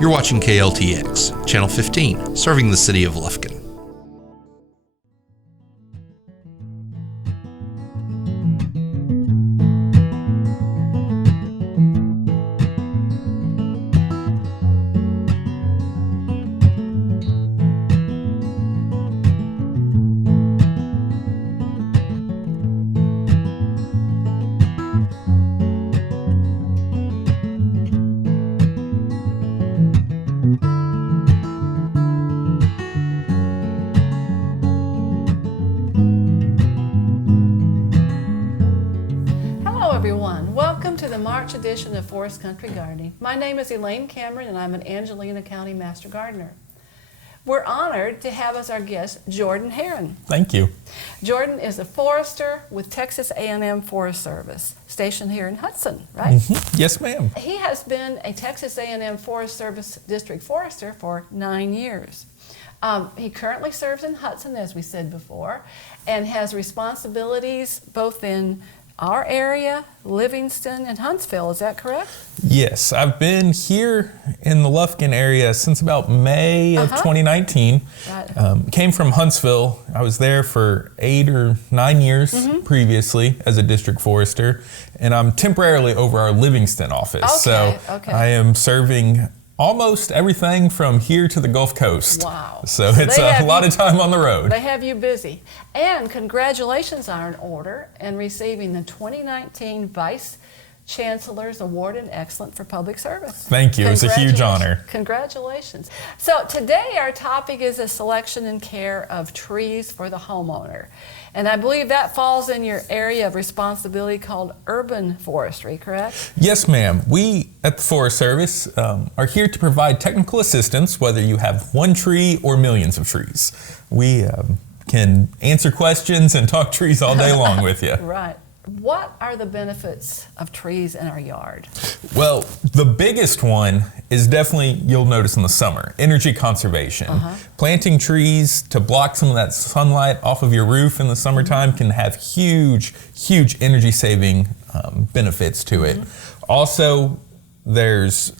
You're watching KLTX, Channel 15, serving the city of Lufkin. Edition of Forest Country Gardening. My name is Elaine Cameron and I'm an Angelina County Master Gardener. We're honored to have as our guest Jordan Herrin. Thank you. Jordan is a forester with Texas A&M Forest Service, stationed here in Hudson, right? Mm-hmm. Yes, ma'am. He has been a Texas A&M Forest Service District Forester for 9 years. He currently serves in Hudson, as we said before, and has responsibilities both in our area, Livingston, and Huntsville. Is that correct? Yes, I've been here in the Lufkin area since about May of 2019. Right. Came from Huntsville. I was there for 8 or 9 years previously as a district forester, and I'm temporarily over our Livingston office. Okay, so okay. I am serving almost everything from here to the Gulf Coast. Wow. So it's a lot of time on the road. They have you busy. And congratulations are in order in receiving the 2019 Vice Chancellor's Award in Excellence for Public Service. Thank you. It's a huge honor. Congratulations. So today our topic is a selection and care of trees for the homeowner. And I believe that falls in your area of responsibility called urban forestry, correct? Yes, ma'am. We at the Forest Service are here to provide technical assistance, whether you have one tree or millions of trees. We can answer questions and talk trees all day long with you. Right. What are the benefits of trees in our yard? Well, the biggest one is definitely, you'll notice in the summer, energy conservation. Planting trees to block some of that sunlight off of your roof in the summertime can have huge, huge energy saving benefits to it. Also, there's,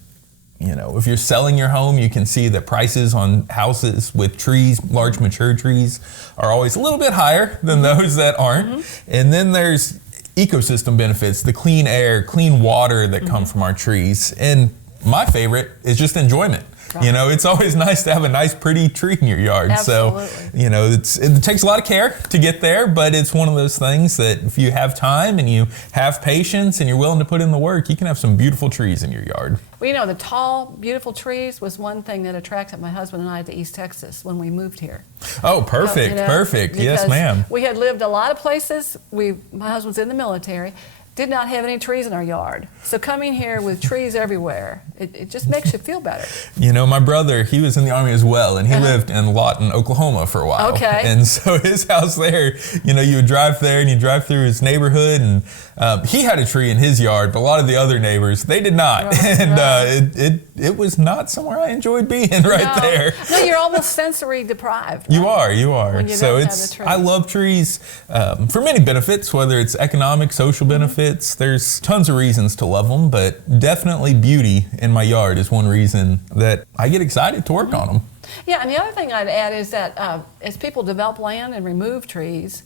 if you're selling your home, you can see that prices on houses with trees, large mature trees, are always a little bit higher than those that aren't. And then there's ecosystem benefits, the clean air, clean water that come from our trees. And my favorite is just enjoyment. Right. It's always nice to have a nice, pretty tree in your yard. Absolutely. So, it takes a lot of care to get there, but it's one of those things that if you have time and you have patience and you're willing to put in the work, you can have some beautiful trees in your yard. Well, the tall, beautiful trees was one thing that attracted my husband and I to East Texas when we moved here. Oh, perfect, perfect. Yes, ma'am. We had lived a lot of places. My husband's in the military. Did not have any trees in our yard. So coming here with trees everywhere, it just makes you feel better. My brother, he was in the Army as well, and he lived in Lawton, Oklahoma for a while. Okay. And so his house there, you would drive there and you drive through his neighborhood, and he had a tree in his yard, but a lot of the other neighbors, they did not. Right, and it was not somewhere I enjoyed being there. No, you're almost sensory deprived. Right? You are. When you So don't have the tree. I love trees for many benefits, whether it's economic, social benefits. There's tons of reasons to love them, but definitely beauty in my yard is one reason that I get excited to work on them. Yeah, and the other thing I'd add is that as people develop land and remove trees,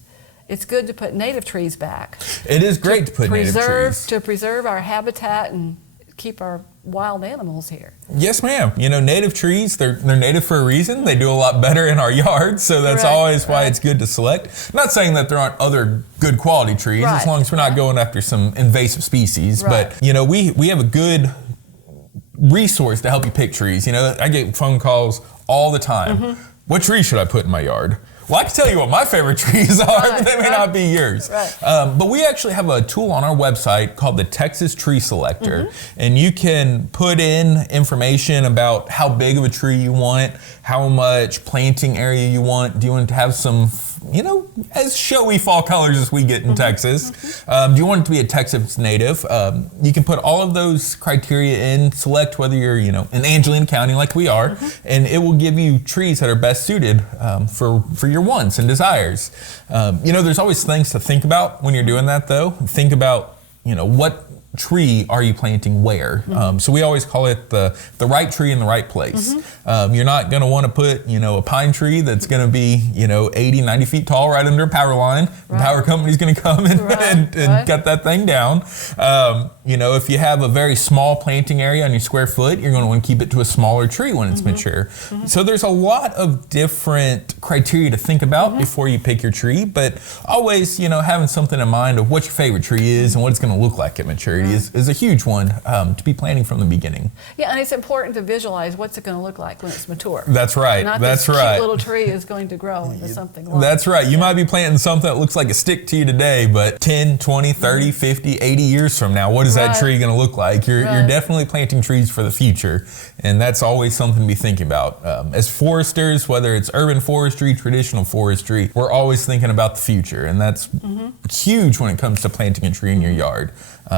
it's good to put native trees back. It is great to put native trees. To preserve our habitat and keep our wild animals here. Yes, ma'am. Native trees, they're native for a reason. They do a lot better in our yards, so that's always why it's good to select. Not saying that there aren't other good quality trees, as long as we're not going after some invasive species. But, we have a good resource to help you pick trees. I get phone calls all the time. What tree should I put in my yard? Well, I can tell you what my favorite trees are, but they may not be yours. Right. But we actually have a tool on our website called the Texas Tree Selector, and you can put in information about how big of a tree you want, how much planting area you want. Do you want to have some, as showy fall colors as we get in Texas? Do you want it to be a Texas native? You can put all of those criteria in, select whether you're, in Angelina County like we are, and it will give you trees that are best suited for your wants and desires. There's always things to think about when you're doing that, though. Think about, what tree are you planting where? So we always call it the right tree in the right place. You're not going to want to put, a pine tree that's going to be, 80, 90 feet tall right under a power line. The power company's going to come and cut that thing down. If you have a very small planting area on your square foot, you're going to want to keep it to a smaller tree when it's mature. So there's a lot of different criteria to think about before you pick your tree, but always, having something in mind of what your favorite tree is and what it's going to look like at maturity is a huge one to be planning from the beginning. Yeah, and it's important to visualize what's it going to look like when it's mature. That's right. Not That's this right. cute little tree is going to grow into something large. That's right. You might be planting something that looks like a stick to you today, but 10, 20, 30, 50, 80 years from now, what is that tree going to look like? You're definitely planting trees for the future, and that's always something to be thinking about. As foresters, whether it's urban forestry, traditional forestry, we're always thinking about the future, and that's huge when it comes to planting a tree in your yard.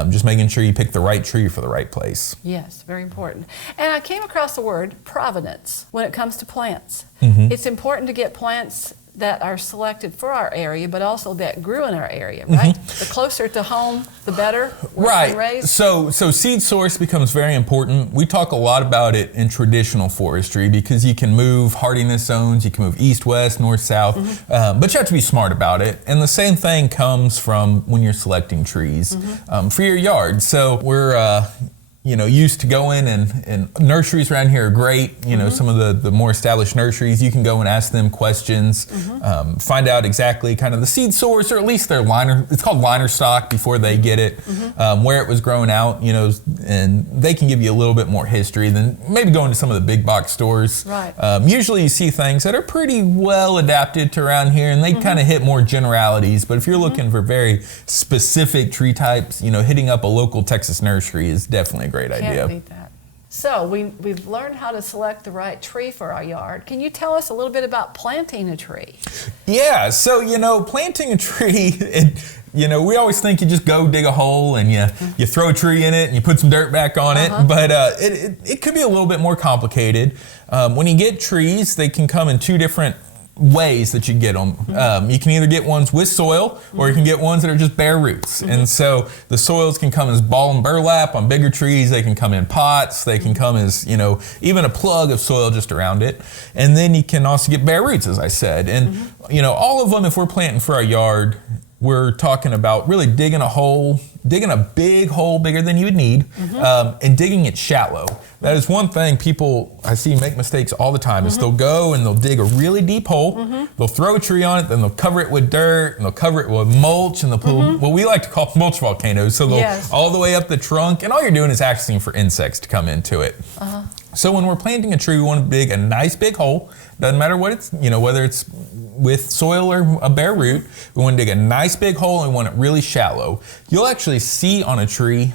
Just making sure you pick the right tree for the right place. Yes, very important. And I came across the word provenance when it comes to plants. It's important to get plants that are selected for our area, but also that grew in our area, right? The closer to home, the better. Right. So seed source becomes very important. We talk a lot about it in traditional forestry because you can move hardiness zones, you can move east, west, north, south, but you have to be smart about it. And the same thing comes from when you're selecting trees for your yard. So we're used to going and nurseries around here are great. Some of the more established nurseries, you can go and ask them questions, find out exactly kind of the seed source, or at least their liner, it's called liner stock before they get it, where it was grown out, and they can give you a little bit more history than maybe going to some of the big box stores. Right. Usually you see things that are pretty well adapted to around here, and they kind of hit more generalities, but if you're looking for very specific tree types, hitting up a local Texas nursery is definitely a great idea. Can't beat that. So we've learned how to select the right tree for our yard. Can you tell us a little bit about planting a tree? Yeah, so planting a tree, we always think you just go dig a hole and you throw a tree in it and you put some dirt back on it, but it could be a little bit more complicated. When you get trees, they can come in two different ways that you get them. You can either get ones with soil or you can get ones that are just bare roots. And so the soils can come as ball and burlap on bigger trees. They can come in pots. They can come as, even a plug of soil just around it. And then you can also get bare roots, as I said. And, all of them, if we're planting for our yard, we're talking about really digging a big hole bigger than you would need, and digging it shallow. That is one thing people I see make mistakes all the time is they'll go and they'll dig a really deep hole, they'll throw a tree on it, then they'll cover it with dirt, and they'll cover it with mulch, and they'll put what we like to call mulch volcanoes. So they'll all the way up the trunk, and all you're doing is asking for insects to come into it. So when we're planting a tree, we want to dig a nice big hole. Doesn't matter what it's, whether it's with soil or a bare root. We want to dig a nice big hole and we want it really shallow. You'll actually see on a tree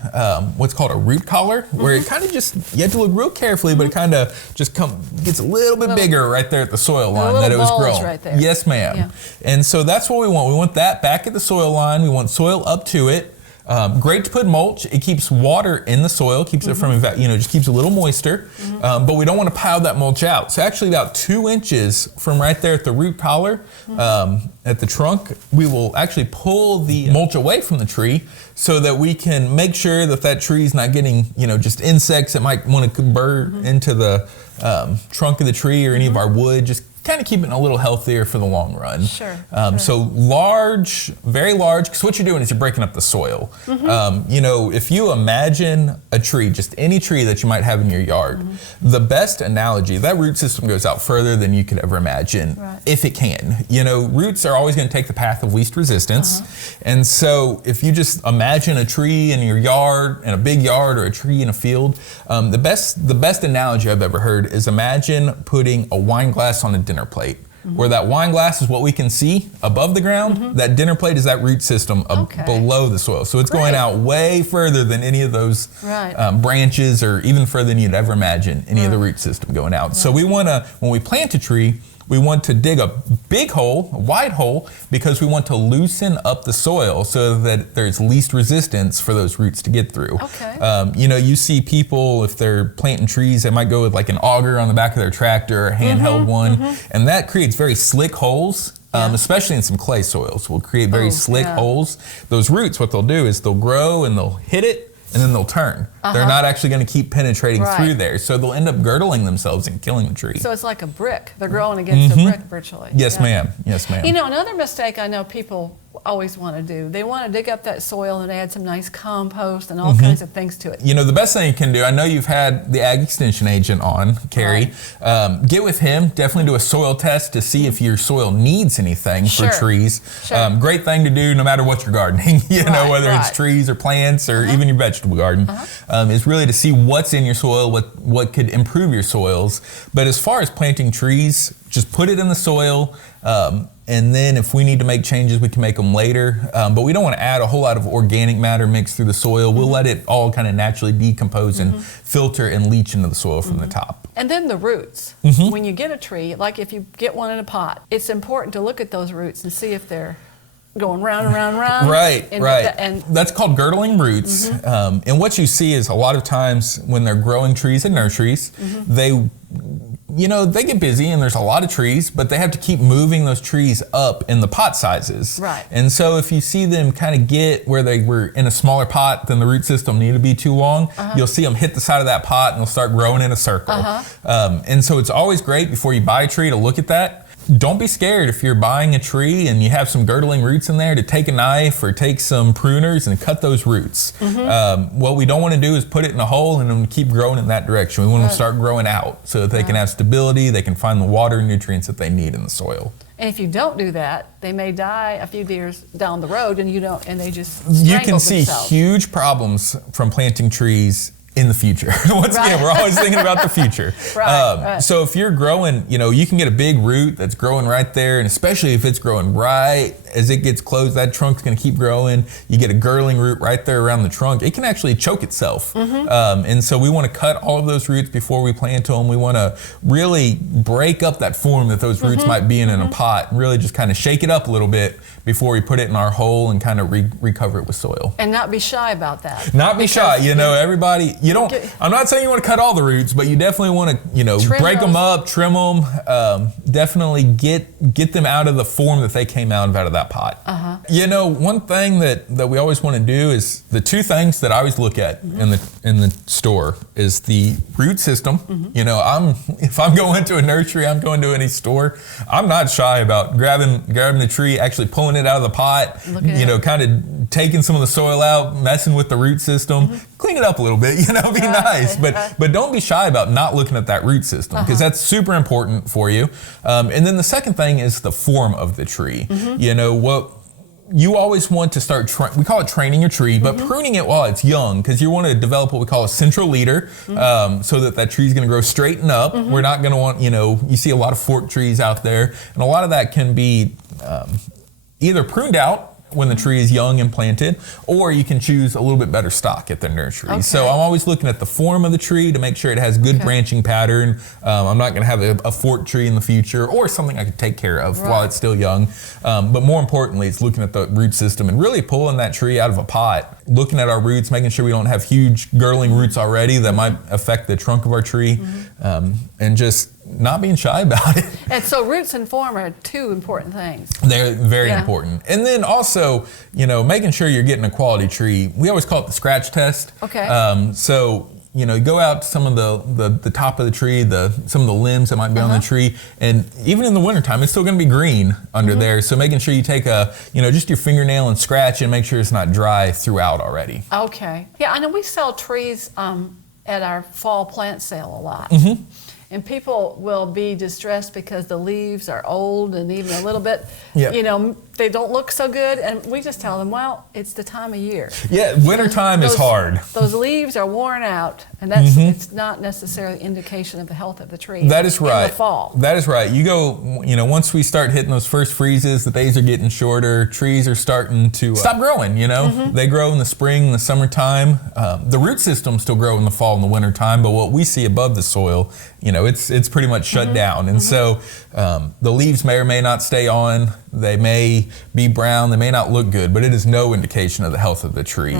what's called a root collar, where it kind of just, you have to look real carefully, but it kind of just gets a little bit bigger right there at the soil line that it was grown. Right there. Yes, ma'am. And so that's what we want. We want that back at the soil line. We want soil up to it. Great to put mulch. It keeps water in the soil, keeps it from, just keeps a little moisture. But we don't want to pile that mulch out. So actually about 2 inches from right there at the root collar, at the trunk, we will actually pull the mulch away from the tree so that we can make sure that tree is not getting, just insects that might want to burr into the trunk of the tree or any of our wood. Just kind of keeping it a little healthier for the long run. Sure. So large, very large, because what you're doing is you're breaking up the soil. If you imagine a tree, just any tree that you might have in your yard, the best analogy, that root system goes out further than you could ever imagine, if it can. Roots are always going to take the path of least resistance. And so if you just imagine a tree in your yard, in a big yard, or a tree in a field, the best analogy I've ever heard is imagine putting a wine glass on a dinner plate. Where that wine glass is what we can see above the ground, that dinner plate is that root system below the soil. So it's going out way further than any of those branches, or even further than you'd ever imagine any of the root system going out. So we want to, when we plant a tree, we want to dig a big hole, a wide hole, because we want to loosen up the soil so that there's least resistance for those roots to get through. You see people, if they're planting trees, they might go with like an auger on the back of their tractor, or a handheld one, and that creates very slick holes. Especially in some clay soils, will create very slick holes. Those roots, what they'll do is they'll grow and they'll hit it, and then they'll turn. They're not actually going to keep penetrating through there. So they'll end up girdling themselves and killing the tree. So it's like a brick. They're growing against a brick virtually. Yes, ma'am. Yes, ma'am. You know, another mistake I know people always want to do, they want to dig up that soil and add some nice compost and all kinds of things to it. You know, the best thing you can do, I know you've had the Ag Extension agent on, Carrie. Get with him, definitely do a soil test to see if your soil needs anything for trees. Great thing to do no matter what you're gardening, you know, whether it's trees or plants or even your vegetable garden, is really to see what's in your soil, what could improve your soils. But as far as planting trees, just put it in the soil, and then if we need to make changes, we can make them later. But we don't want to add a whole lot of organic matter mixed through the soil. We'll let it all kind of naturally decompose and filter and leach into the soil from the top. And then the roots. When you get a tree, like if you get one in a pot, it's important to look at those roots and see if they're going round and round and round. And that's called girdling roots. And what you see is a lot of times when they're growing trees in nurseries, they get busy and there's a lot of trees, but they have to keep moving those trees up in the pot sizes. And so if you see them kind of get where they were in a smaller pot than the root system need to be too long, you'll see them hit the side of that pot and they'll start growing in a circle. And so it's always great before you buy a tree to look at that. Don't be scared if you're buying a tree and you have some girdling roots in there to take a knife or take some pruners and cut those roots. What we don't want to do is put it in a hole and then keep growing in that direction. We want them to start growing out so that they can have stability, they can find the water and nutrients that they need in the soil. And if you don't do that, they may die a few years down the road and they just You can see huge problems from planting trees in the future. Once again, we're always thinking about the future. So if you're growing, you can get a big root that's growing right there, and especially if it's growing right as it gets close, that trunk's going to keep growing. You get a girdling root right there around the trunk. It can actually choke itself. And so we want to cut all of those roots before we plant them. We want to really break up that form that those roots might be in a pot, and really just kind of shake it up a little bit before we put it in our hole and kind of recover it with soil. And not be shy about that. Not be shy. Everybody, I'm not saying you want to cut all the roots, but you definitely want to, break them up, trim them, definitely get them out of the form that they came out of that pot. One thing that we always want to do is the two things that I always look at in the store is the root system. If I'm going to a nursery, I'm going to any store, I'm not shy about grabbing the tree, actually pulling it out of the pot, kind of taking some of the soil out, messing with the root system, clean it up a little bit, be nice, but don't be shy about not looking at that root system, because that's super important for you. And then the second thing is the form of the tree. What you always want to start, we call it training your tree, but pruning it while it's young, because you want to develop what we call a central leader, so that tree is going to grow straight and up. We're not going to want, you see a lot of forked trees out there, and a lot of that can be either pruned out when the tree is young and planted, or you can choose a little bit better stock at the nursery. So I'm always looking at the form of the tree to make sure it has good branching pattern. I'm not going to have a forked tree in the future, or something I could take care of while it's still young. But more importantly, it's looking at the root system and really pulling that tree out of a pot, looking at our roots, making sure we don't have huge girdling roots already that might affect the trunk of our tree, and just not being shy about it. And so roots and form are two important things. They're very important. And then also, making sure you're getting a quality tree. We always call it the scratch test. So, go out to some of the top of the tree, some of the limbs that might be on the tree, and even in the wintertime, it's still going to be green under there. So making sure you take just your fingernail and scratch and make sure it's not dry throughout already. Yeah, I know we sell trees at our fall plant sale a lot. And people will be distressed because the leaves are old and even a little bit, they don't look so good. And we just tell them, well, it's the time of year. Yeah, wintertime is hard. Those leaves are worn out, and that's it's not necessarily indication of the health of the tree. That is right. In the fall. That is right. You go, once we start hitting those first freezes, the days are getting shorter, trees are starting to stop growing, They grow in the spring, the summertime. The root systems still grow in the fall and the wintertime, but what we see above the soil, it's pretty much shut down. And so the leaves may or may not stay on. They may be brown. They may not look good, but it is no indication of the health of the tree.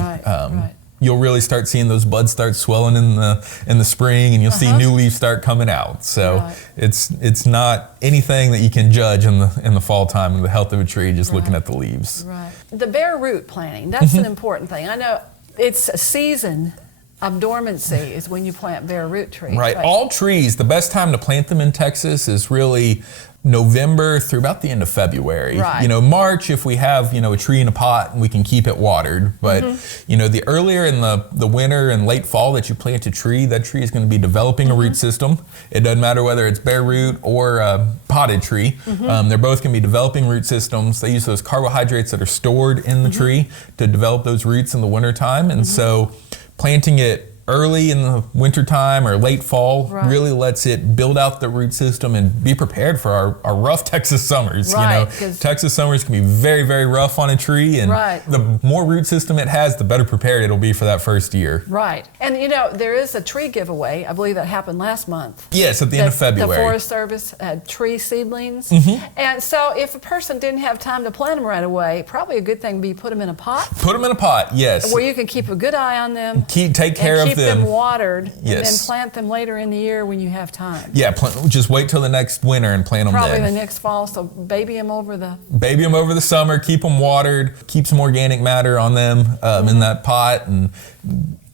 You'll really start seeing those buds start swelling in the spring, and you'll see new leaves start coming out. So it's not anything that you can judge in the fall time of the health of a tree just looking at the leaves. The bare root planting, that's an important thing. I know It's a season of dormancy is when you plant bare root trees. Right. All trees, the best time to plant them in Texas is really November through about the end of February. Right. You know, March, if we have, you know, a tree in a pot and we can keep it watered. But, you know, the earlier in the winter and late fall that you plant a tree, that tree is going to be developing a root system. It doesn't matter whether it's bare root or a potted tree. They're both going to be developing root systems. They use those carbohydrates that are stored in the tree to develop those roots in the wintertime. And so planting it early in the wintertime or late fall really lets it build out the root system and be prepared for our rough Texas summers. Right, you know, Texas summers can be very, very rough on a tree, and the more root system it has, the better prepared it'll be for that first year. Right. And you know, there is a tree giveaway. I believe that happened last month. Yes, at the end of February. The Forest Service had tree seedlings. And so if a person didn't have time to plant them right away, probably a good thing would be put them in a pot. Put them in a pot, yes. Where you can keep a good eye on them. Take care of them. Keep them watered, and then plant them later in the year when you have time. Yeah, just wait till the next winter and plant them then. Probably the next fall, so baby them over the summer, keep them watered, keep some organic matter on them in that pot, and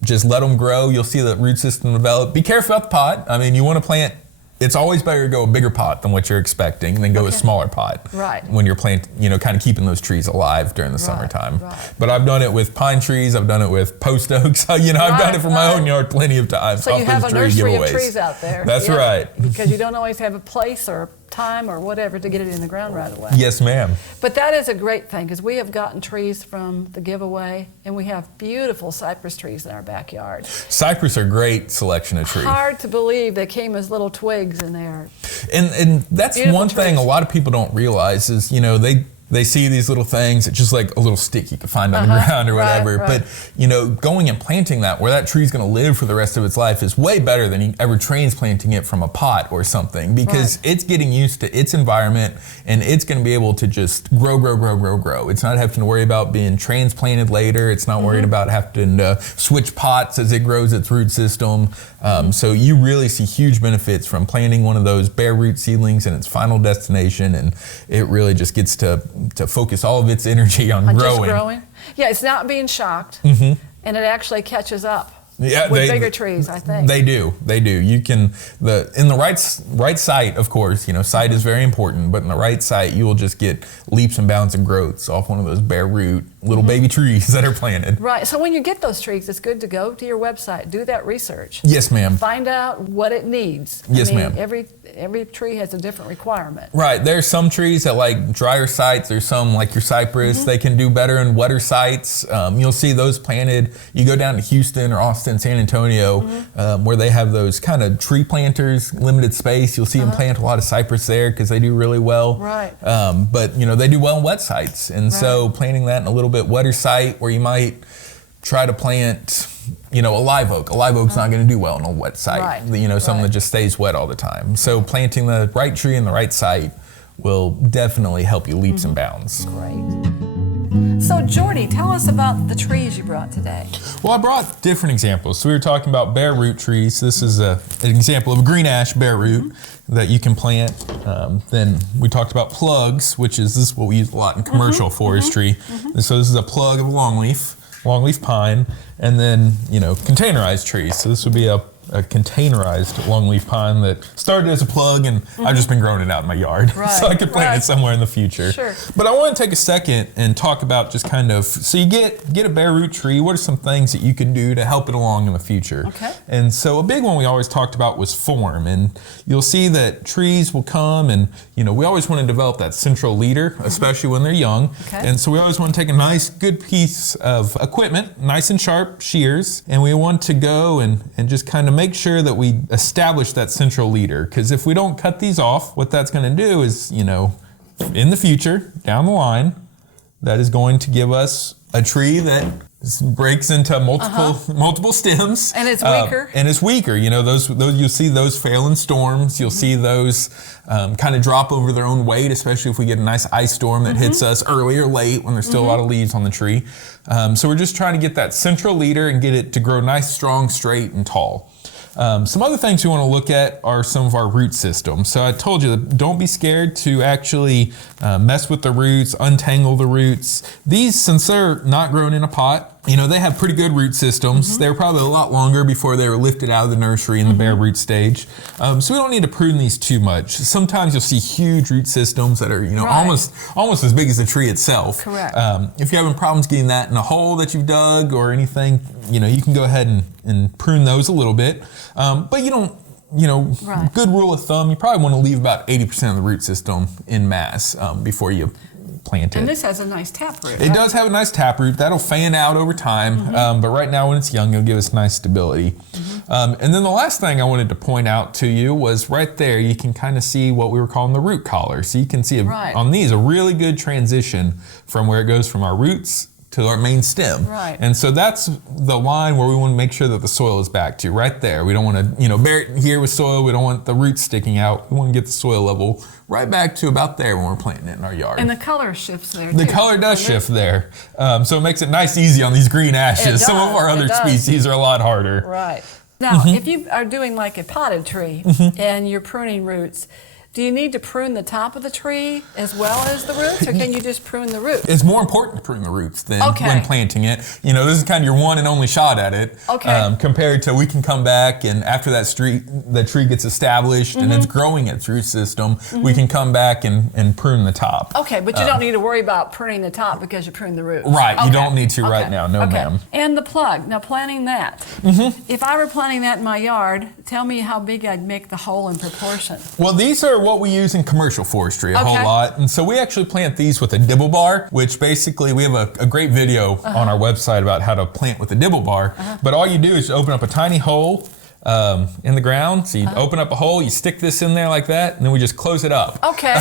just let them grow. You'll see the root system develop. Be careful about the pot. I mean, you want to plant. It's always better to go a bigger pot than what you're expecting, and then go a smaller pot. Right. When you're planting, you know, kind of keeping those trees alive during the summertime. Right. But I've done it with pine trees. I've done it with post oaks. You know, I've done it for my own yard plenty of times. So you have a nursery of trees out there. That's right. Because you don't always have a place or time or whatever to get it in the ground right away. Yes, ma'am. But that is a great thing, because we have gotten trees from the giveaway, and we have beautiful cypress trees in our backyard. Cypress are great selection of trees. Hard to believe they came as little twigs in there. And that's Beautiful one thing trees. a lot of people don't realize is, you know, they see these little things, it's just like a little stick you can find on the ground or whatever. Right. But, you know, going and planting that where that tree's going to live for the rest of its life is way better than ever transplanting it from a pot or something, because it's getting used to its environment, and it's going to be able to just grow. It's not having to worry about being transplanted later. It's not worried about having to switch pots as it grows its root system. So you really see huge benefits from planting one of those bare root seedlings in its final destination, and it really just gets to focus all of its energy on growing. Just growing. Yeah, it's not being shocked, and it actually catches up with bigger trees, I think. They do. You can, in the right site, of course, you know, site is very important, but in the right site, you will just get leaps and bounds and growths off one of those bare root little baby trees that are planted. Right, so when you get those trees, it's good to go to your website, do that research. Yes, ma'am. Find out what it needs. Yes, ma'am. Every tree has a different requirement. Right, there's some trees that like drier sites. There's some like your cypress, they can do better in wetter sites. You'll see those planted. You go down to Houston or Austin, San Antonio, where they have those kind of tree planters, limited space. You'll see them plant a lot of cypress there because they do really well. Right. But you know, they do well in wet sites, and so planting that in a little bit wetter site where you might try to plant, you know, a live oak. A live oak's not going to do well in a wet site. Right. You know, something that just stays wet all the time. So planting the right tree in the right site will definitely help you leaps and bounds. Great. So Jordy, tell us about the trees you brought today. Well, I brought different examples. So we were talking about bare root trees. This is an example of a green ash bare root that you can plant. Then we talked about plugs, which is what we use a lot in commercial forestry. And so this is a plug of longleaf pine, and then, you know, containerized trees. So this would be a containerized longleaf pine that started as a plug, and I've just been growing it out in my yard so I could plant it somewhere in the future. Sure. But I want to take a second and talk about just kind of, so you get a bare root tree, what are some things that you can do to help it along in the future? Okay. And so a big one we always talked about was form, and you'll see that trees will come, and you know, we always want to develop that central leader, especially when they're young. Okay. And so we always want to take a nice good piece of equipment, nice and sharp shears, and we want to go and just kind of make sure that we establish that central leader, because if we don't cut these off, what that's going to do is, you know, in the future, down the line, that is going to give us a tree that breaks into multiple stems, and it's weaker. And it's weaker. You know, those you'll see those fail in storms. You'll see those kind of drop over their own weight, especially if we get a nice ice storm that hits us early or late when there's still a lot of leaves on the tree. So we're just trying to get that central leader and get it to grow nice, strong, straight, and tall. Some other things we want to look at are some of our root systems. So I told you, don't be scared to actually mess with the roots, untangle the roots. These, since they're not grown in a pot, You know, they have pretty good root systems. They were probably a lot longer before they were lifted out of the nursery in the bare root stage. So we don't need to prune these too much. Sometimes you'll see huge root systems that are, you know, almost as big as the tree itself. Correct. If you're having problems getting that in a hole that you've dug or anything, you know, you can go ahead and prune those a little bit. But you don't, you know, good rule of thumb, you probably want to leave about 80% of the root system in mass before you plant it. And this has a nice taproot. It does have a nice taproot. That'll fan out over time, but right now when it's young, it'll give us nice stability. And then the last thing I wanted to point out to you was right there, you can kind of see what we were calling the root collar. So you can see on these a really good transition from where it goes from our roots to our main stem. Right. And so that's the line where we want to make sure that the soil is back to, right there. We don't want to, you know, bury it here with soil. We don't want the roots sticking out. We want to get the soil level right back to about there when we're planting it in our yard. And the color shifts there The too. color does shift there. So it makes it nice, easy on these green ashes. Some of our other species are a lot harder. Right. Now, if you are doing like a potted tree and you're pruning roots, do you need to prune the top of the tree as well as the roots, or can you just prune the roots? It's more important to prune the roots than when planting it. You know, this is kind of your one and only shot at it. Compared to we can come back and after the tree gets established and it's growing its root system, we can come back and prune the top. Okay, but you don't need to worry about pruning the top because you prune the roots. Right, you don't need to right now, no ma'am. And the plug, now planting that. If I were planting that in my yard, tell me how big I'd make the hole in proportion. Well, these are what we use in commercial forestry a whole lot. And so we actually plant these with a dibble bar, which basically we have a great video on our website about how to plant with a dibble bar. But all you do is open up a tiny hole in the ground. So you open up a hole, you stick this in there like that, and then we just close it up. Okay,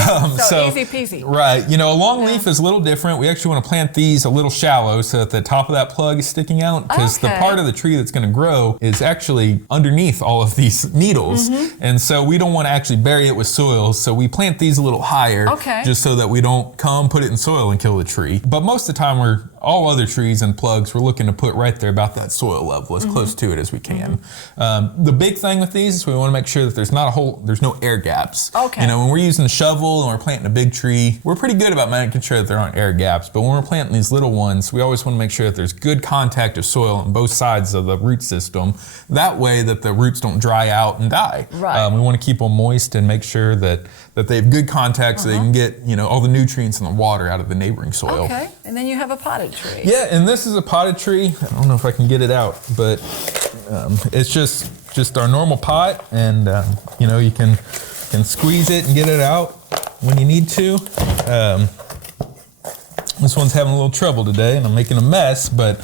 so easy peasy. Right, you know, a long leaf is a little different. We actually want to plant these a little shallow so that the top of that plug is sticking out, because the part of the tree that's going to grow is actually underneath all of these needles. And so we don't want to actually bury it with soil, so we plant these a little higher just so that we don't put it in soil and kill the tree. But most of the time all other trees and plugs we're looking to put right there about that soil level, as close to it as we can. The big thing with these is we want to make sure that there's no air gaps. You know, when we're using a shovel and we're planting a big tree, we're pretty good about making sure that there aren't air gaps. But when we're planting these little ones, we always want to make sure that there's good contact of soil on both sides of the root system. That way that the roots don't dry out and die. We want to keep them moist and make sure that they have good contact so they can get, you know, all the nutrients and the water out of the neighboring soil. Okay, and then you have a potted tree. Yeah, and this is a potted tree. I don't know if I can get it out, but it's just our normal pot, and you know, you can squeeze it and get it out when you need to. This one's having a little trouble today, and I'm making a mess, but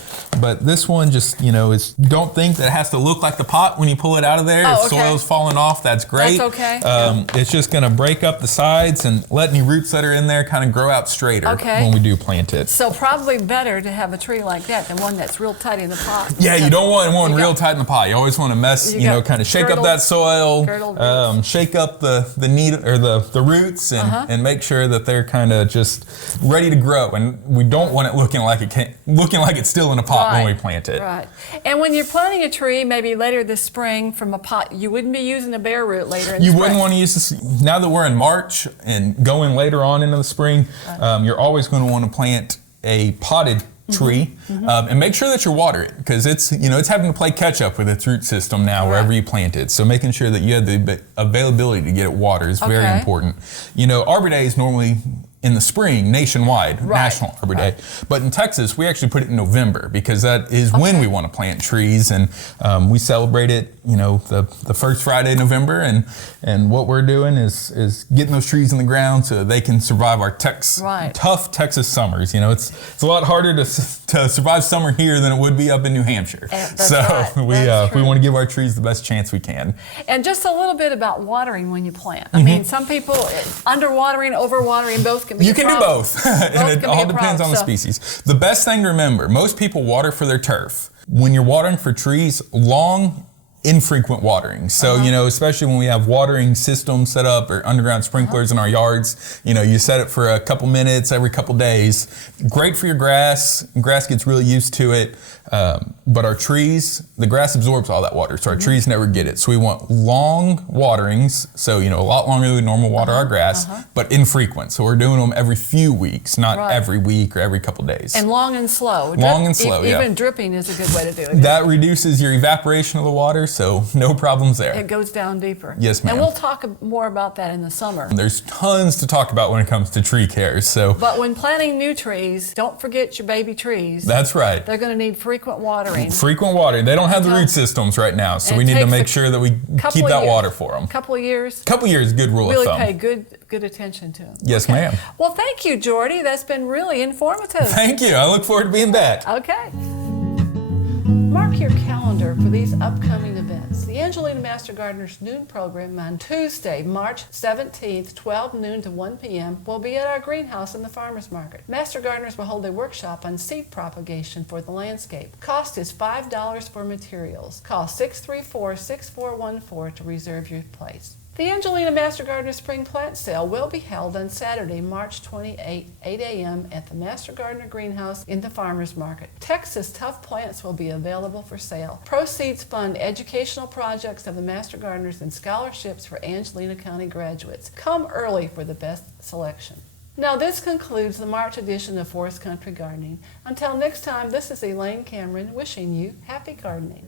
this one just, you know, don't think that it has to look like the pot when you pull it out of there. If soil's falling off, that's great. That's okay. It's just gonna break up the sides and let any roots that are in there kind of grow out straighter when we do plant it. So probably better to have a tree like that than one that's real tight in the pot. Yeah, you don't want one real tight in the pot. You always want to you know, kind of shake up that soil, shake up the needle or the roots, and make sure that they're kind of just ready to grow. And we don't want it looking like it's still in a pot when we plant it. Right. And when you're planting a tree, maybe later this spring from a pot, you wouldn't be using a bare root later in the spring. You wouldn't want to use this. Now that we're in March and going later on into the spring, you're always going to want to plant a potted tree, and make sure that you water it, because it's having to play catch up with its root system now wherever you plant it. So making sure that you have the availability to get it watered is very important. You know, Arbor Day is normally in the spring nationwide, National Arbor Day. But in Texas, we actually put it in November because that is when we want to plant trees, and we celebrate it, you know, the first Friday in November, and what we're doing is getting those trees in the ground so they can survive our tough Texas summers. You know, it's a lot harder to survive summer here than it would be up in New Hampshire. We want to give our trees the best chance we can. And just a little bit about watering when you plant. I mean, some people, underwatering, overwatering, both can be You can do both, and it all depends on the species. The best thing to remember, most people water for their turf. When you're watering for trees, long infrequent watering. So, especially when we have watering systems set up or underground sprinklers in our yards, you set it for a couple minutes every couple days. Great for your grass. Grass gets really used to it. But our trees, the grass absorbs all that water, so our trees never get it. So we want long waterings, so a lot longer than we normally water our grass, but infrequent. So we're doing them every few weeks, not every week or every couple days. And long and slow. Long and slow, yeah. Even dripping is a good way to do it. That reduces your evaporation of the water, so no problems there. It goes down deeper. Yes, ma'am. And we'll talk more about that in the summer. There's tons to talk about when it comes to tree care. But when planting new trees, don't forget your baby trees. That's right. They're going to need frequent watering. Frequent watering. They don't have the root systems right now, so we need to make sure that we keep that water for them. Couple of years. Couple years, good rule of thumb. Really pay good attention to them. Yes, ma'am. Well, thank you, Jordy. That's been really informative. Thank you. I look forward to being back. Okay. Mark your calendar for these upcoming events. The Angelina Master Gardener's Noon program on Tuesday, March 17th, 12 noon to 1 p.m. will be at our greenhouse in the farmers market. Master Gardeners will hold a workshop on seed propagation for the landscape. Cost is $5 for materials. Call 634-6414 to reserve your place. The Angelina Master Gardener Spring Plant Sale will be held on Saturday, March 28, 8 a.m. at the Master Gardener Greenhouse in the Farmers Market. Texas Tough Plants will be available for sale. Proceeds fund educational projects of the Master Gardeners and scholarships for Angelina County graduates. Come early for the best selection. Now this concludes the March edition of Forest Country Gardening. Until next time, this is Elaine Cameron wishing you happy gardening.